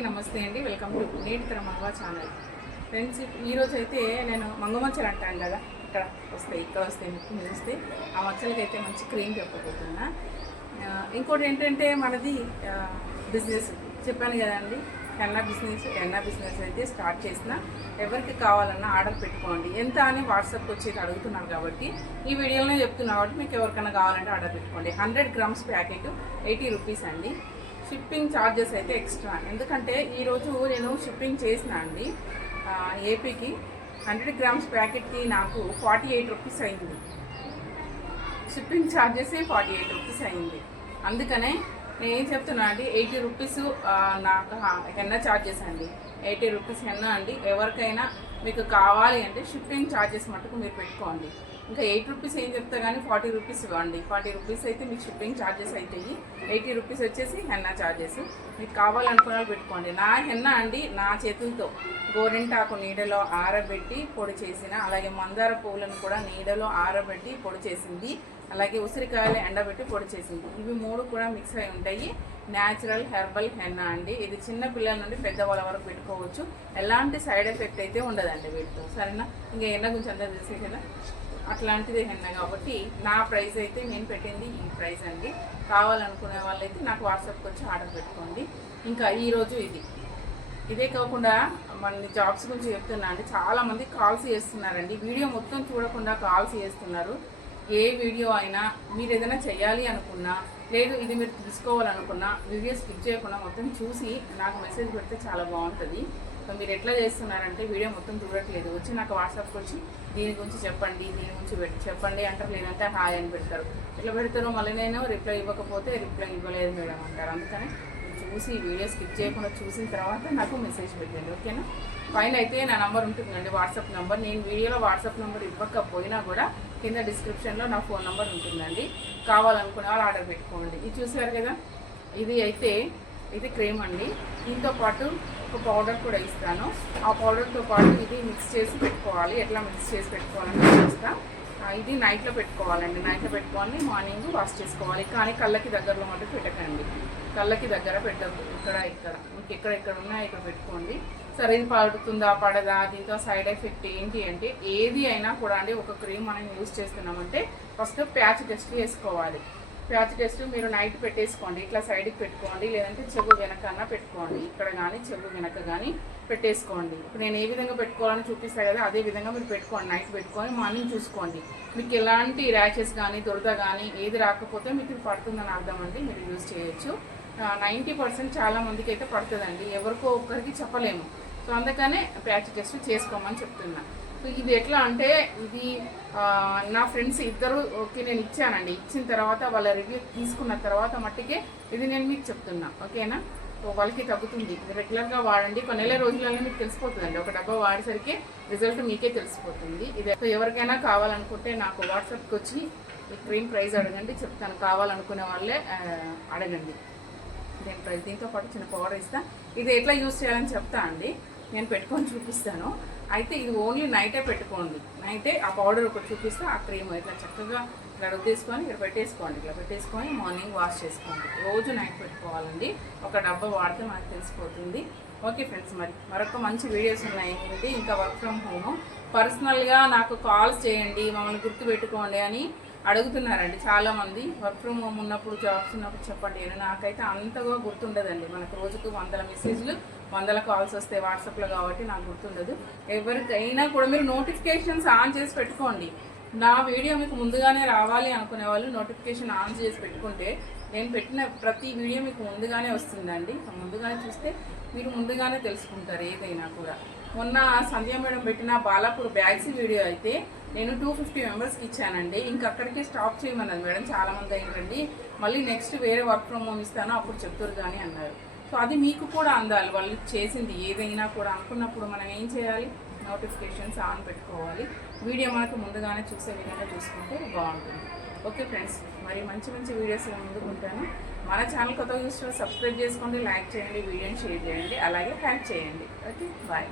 అందరికీ నమస్తే అండి. వెల్కమ్ టు నేటి మంగవ ఛానల్. ఫ్రెండ్స్, ఈరోజు అయితే నేను మంగమచ్చలు అంటాను కదా, ఇక్కడ వస్తాయి ముక్కు మీద వస్తే ఆ మచ్చలకి అయితే మంచి క్రీమ్ చెప్పబోతున్నా. ఇంకోటి ఏంటంటే మనది బిజినెస్ చెప్పాను కదండి, హెన్నా బిజినెస్ అయితే స్టార్ట్ చేసిన. ఎవరికి కావాలన్నా ఆర్డర్ పెట్టుకోండి. ఎంత అని వాట్సాప్కి వచ్చి అడుగుతున్నారు కాబట్టి ఈ వీడియోలోనే చెప్తున్నా కాబట్టి మీకు ఎవరికైనా కావాలంటే ఆర్డర్ పెట్టుకోండి. 100 grams ప్యాకెట్ 80 రూపీస్ అండి. షిప్పింగ్ ఛార్జెస్ అయితే ఎక్స్ట్రా, ఎందుకంటే ఈరోజు నేను షిప్పింగ్ చేసిన అండి ఏపీకి. 100 grams ప్యాకెట్కి నాకు 48 రూపీస్ అయింది. షిప్పింగ్ ఛార్జెస్ 48 రూపీస్ అయింది. అందుకనే నేను ఏం చెప్తున్నా అండి, 80 రూపీస్ నాకు హెన్నా ఛార్జెస్ అండి. 80 రూపీస్ హెన్నా అండి. ఎవరికైనా మీకు కావాలి అంటే షిప్పింగ్ ఛార్జెస్ మటుకు మీరు పెట్టుకోండి. ఇంకా 8 రూపీస్ ఏం చెప్తా కానీ 40 రూపీస్ ఇవ్వండి. 40 రూపీస్ అయితే మీకు షిప్పింగ్ ఛార్జెస్ అవుతాయి. 80 రూపీస్ వచ్చేసి హెన్నా ఛార్జెస్. మీకు కావాలనుకున్న వాళ్ళు పెట్టుకోండి. నా హెన్నా అండి నా చేతులతో గోరింటాకు నీడలో ఆరబెట్టి పొడి చేసిన, అలాగే మందార పువ్వులను కూడా నీడలో ఆరబెట్టి పొడి చేసింది, అలాగే ఉసిరికాయలు ఎండబెట్టి పొడి చేసింది. ఇవి 3 కూడా మిక్స్ అయి ఉంటాయి. న్యాచురల్ హెర్బల్ హెన్నా అండి. ఇది చిన్న పిల్లల నుండి పెద్దవాళ్ళ వరకు పెట్టుకోవచ్చు. ఎలాంటి సైడ్ ఎఫెక్ట్ అయితే ఉండదండి వీటితో. సరేనా? ఇంకా హెన్నా గురించి అందరూ తెలిసే కదా, అట్లాంటిదే హెన్నా కాబట్టి నా ప్రైస్ అయితే నేను పెట్టింది ఈ ప్రైస్ అండి. కావాలనుకునే వాళ్ళైతే నాకు వాట్సాప్కి వచ్చి ఆర్డర్ పెట్టుకోండి. ఇంకా ఈరోజు ఇదే కాకుండా మన జాబ్స్ గురించి చెప్తున్నా అండి. చాలామంది కాల్స్ చేస్తున్నారండి. వీడియో మొత్తం చూడకుండా కాల్స్ చేస్తున్నారు. ఏ వీడియో అయినా మీరు ఏదైనా చేయాలి అనుకున్నా, లేదు ఇది మీరు తీసుకోవాలనుకున్నా వీడియో స్కిప్ చేయకుండా మొత్తం చూసి నాకు మెసేజ్ పెడితే చాలా బాగుంటుంది. సో మీరు ఎట్లా చేస్తున్నారంటే వీడియో మొత్తం చూడట్లేదు, వచ్చి నాకు వాట్సాప్కి వచ్చి దీని గురించి చెప్పండి, దీని గురించి చెప్పండి అంటారు, లేదంటే హాయ్ అని పెడతారు. ఎట్లా పెడతారో మళ్ళీ నేను రిప్లై ఇవ్వకపోతే రిప్లై ఇవ్వలేదు మేడం అంటారు. అందుకని చూసి వీడియో స్కిప్ చేయకుండా చూసిన తర్వాత నాకు మెసేజ్ పెట్టండి, ఓకేనా? పైన అయితే నా నంబర్ ఉంటుందండి, వాట్సాప్ నెంబర్. నేను వీడియోలో వాట్సాప్ నెంబర్ ఇవ్వకపోయినా కూడా కింద డిస్క్రిప్షన్లో నా ఫోన్ నెంబర్ ఉంటుందండి. కావాలనుకునే వాళ్ళు ఆర్డర్ పెట్టుకోండి. ఇది చూసారు కదా, ఇది క్రీమ్ అండి. దీంతో పాటు ఒక పౌడర్ కూడా ఇస్తాను. ఆ పౌడర్తో పాటు ఇది మిక్స్ చేసి పెట్టుకోవాలి. ఎట్లా మిక్స్ చేసి పెట్టుకోవాలని చూస్తా. ఇది నైట్లో పెట్టుకోవాలండి. నైట్లో పెట్టుకొని మార్నింగ్ వాష్ చేసుకోవాలి. కానీ కళ్ళకి దగ్గరలో మటుకు పెట్టకండి. కళ్ళకి దగ్గర పెట్టద్దు. మీకు ఎక్కడ ఉన్నాయో ఇక్కడ పెట్టుకోండి. సరే, ఇది పడుతుందా పడదా, దీంతో సైడ్ ఎఫెక్ట్ ఏంటి అంటే, ఏది అయినా కూడా అండి, ఒక క్రీమ్ మనం యూజ్ చేస్తున్నామంటే ఫస్ట్ ప్యాచ్ టెస్ట్ చేసుకోవాలి. ప్యాచ్ టెస్ట్ మీరు నైట్ పెట్టేసుకోండి. ఇట్లా సైడ్కి పెట్టుకోండి, లేదంటే చెవు వెనకన్నా పెట్టుకోండి. ఇక్కడ కానీ చెవు వెనక కానీ పెట్టేసుకోండి. ఇప్పుడు నేను ఏ విధంగా పెట్టుకోవాలని చూపిస్తాను కదా, అదే విధంగా మీరు పెట్టుకోండి. నైట్ పెట్టుకొని మార్నింగ్ చూసుకోండి. మీకు ఎలాంటి ర్యాషెస్ కానీ దురద కానీ ఏది రాకపోతే మీకు ఇది పడుతుందని అర్థం అండి. మీరు యూజ్ చేయొచ్చు. 90% చాలా మందికి అయితే పడుతుందండి. ఎవరికో ఒక్కరికి చెప్పలేము. సో అందుకనే ప్యాచ్ టెస్ట్ చేసుకోమని చెప్తున్నా. సో ఇది ఎట్లా అంటే, ఇది నా ఫ్రెండ్స్ ఇద్దరు ఓకే నేను ఇచ్చానండి. ఇచ్చిన తర్వాత వాళ్ళ రివ్యూ తీసుకున్న తర్వాత మట్టికే ఇది నేను మీకు చెప్తున్నా, ఓకేనా? సో వాళ్ళకి తగ్గుతుంది. ఇది రెగ్యులర్గా వాడండి. కొన్ని నెల రోజులలో మీకు తెలిసిపోతుందండి. ఒక డబ్బా వాడేసరికి రిజల్ట్ మీకే తెలిసిపోతుంది. ఇది సో ఎవరికైనా కావాలనుకుంటే నాకు వాట్సాప్కి వచ్చి ఈ క్రీమ్ ప్రైస్ అడగండి, చెప్తాను. కావాలనుకునే వాళ్ళే అడగండి. దీని ప్రైస్, దీంతో పాటు చిన్న పౌడర్ ఇస్తా. ఇది ఎట్లా యూజ్ చేయాలని చెప్తా అండి, నేను పెట్టుకొని చూపిస్తాను. అయితే ఇది ఓన్లీ నైటే పెట్టుకోండి. నైటే ఆ పౌడర్ ఒకటి చూపిస్తే ఆ క్రీమ్ ఇట్లా చక్కగా ఇలా రుద్దేసుకొని ఇక్కడ పెట్టేసుకోండి. ఇట్లా పెట్టేసుకొని మార్నింగ్ వాష్ చేసుకోండి. రోజు నైట్ పెట్టుకోవాలండి. ఒక డబ్బా వాడితే మనకు తెలిసిపోతుంది. ఓకే ఫ్రెండ్స్, మరొక మంచి వీడియోస్ ఉన్నాయి. ఇంకా వర్క్ ఫ్రమ్ హోమ్ పర్సనల్గా నాకు కాల్స్ చేయండి, మమ్మల్ని గుర్తుపెట్టుకోండి అని అడుగుతున్నారండి చాలామంది. వర్క్ ఫ్రమ్ హోమ్ ఉన్నప్పుడు, జాబ్స్ ఉన్నప్పుడు చెప్పండి అని. నాకైతే అంతగా గుర్తుండదండి. మనకు రోజుకు 100 మెసేజ్లు 100 కాల్స్ వస్తాయి వాట్సాప్లో, కాబట్టి నాకు గుర్తుండదు. ఎవరికైనా కూడా మీరు నోటిఫికేషన్స్ ఆన్ చేసి పెట్టుకోండి. నా వీడియో మీకు ముందుగానే రావాలి అనుకునే వాళ్ళు నోటిఫికేషన్ ఆన్ చేసి పెట్టుకుంటే నేను పెట్టిన ప్రతి వీడియో మీకు ముందుగానే వస్తుందండి. ముందుగానే చూస్తే మీరు ముందుగానే తెలుసుకుంటారు ఏదైనా కూడా. మొన్న సంధ్య మేడం పెట్టిన బాలాపూర్ బ్యాగ్స్ వీడియో అయితే నేను 250 మెంబర్స్కి ఇచ్చానండి. ఇంకా అక్కడికే స్టాప్ చేయమన్నది మేడం. చాలామంది అయిందండి. మళ్ళీ నెక్స్ట్ వేరే వర్క్ ఫ్రమ్ హోమ్ ఇస్తాను అప్పుడు చెప్తారు కానీ అన్నారు. సో అది మీకు కూడా అందాలి. వాళ్ళు చేసింది ఏదైనా కూడా అనుకున్నప్పుడు మనం ఏం చేయాలి, నోటిఫికేషన్స్ ఆన్ పెట్టుకోవాలి. వీడియో మనకు ముందుగానే చూసే విధంగా చూసుకుంటే బాగుంటుంది. ఓకే ఫ్రెండ్స్, మరి మంచి వీడియోస్ ముందుకు ఉంటాను. మన ఛానల్ కొత్తగా చూస్తే సబ్స్క్రైబ్ చేసుకోండి, లైక్ చేయండి, వీడియోని షేర్ చేయండి, అలాగే హ్యాక్ చేయండి. Okay, bye.